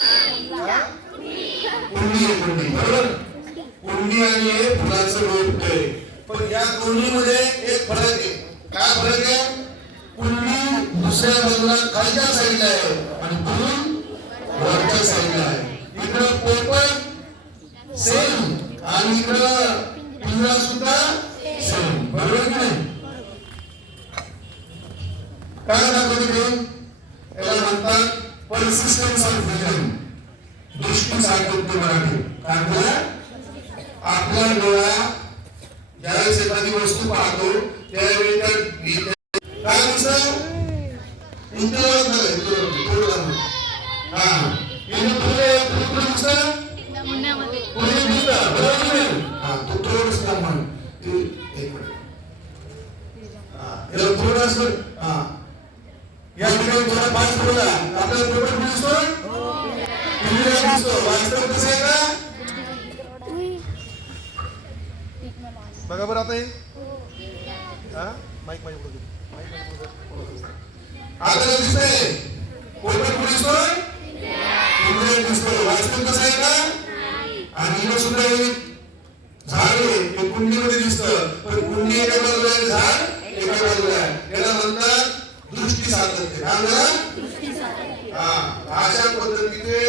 कुंडी आहे, कुंडी बरोबर. कुंडी आणि हे फुलाचं रोप आहे. पण या कुंडीमध्ये एक फरक आहे. काय फरक आहे? कुंडी दुसऱ्या बाजूला खालच्या साईडला आहे आणि फुल वरच्या साईडला आहे. इकडं पोपट सेम आणि इकडं पिंजरा सुद्धा सेम, बरोबर की नाही? काय दाखवते? याला म्हणतात परसिस्टन्स ऑफ व्हिजन, दृष्टी सातत्य मराठी. काय म्हणतात? आपला डोळा ज्यावेळेस एखादी वस्तू पाहतो त्यावेळी काय दिसतं? इंद्रियावर झालं, इंद्रियावर हा इंद्रिय पुढे दिसतं, पुढे दिसतं, बरोबर नाही? हा तो थोडंसं म्हण एक मिनिट. याला थोडंसं या ठिकाणी थोडा पाच बोला आपल्याला पेपर दिसतो, इंद्रिया दिसतो. वास्तव कसं आहे का? बघा बरं आता हे माईक माईक आपल्याला दिसतंय पोपट कुठे दिसतोय? इंद्रिय दिसतो. वास्तव कसं आहे का? आणि इकडे सुद्धा एक झाड आहे, ते कुंडीमध्ये दिसतं, पण कुंडी एका बाजूला आहे, झाड एका बाजूला आहे. याला म्हणतात दृष्टी सातत्य. काय म्हणतात? अशा पद्धतीने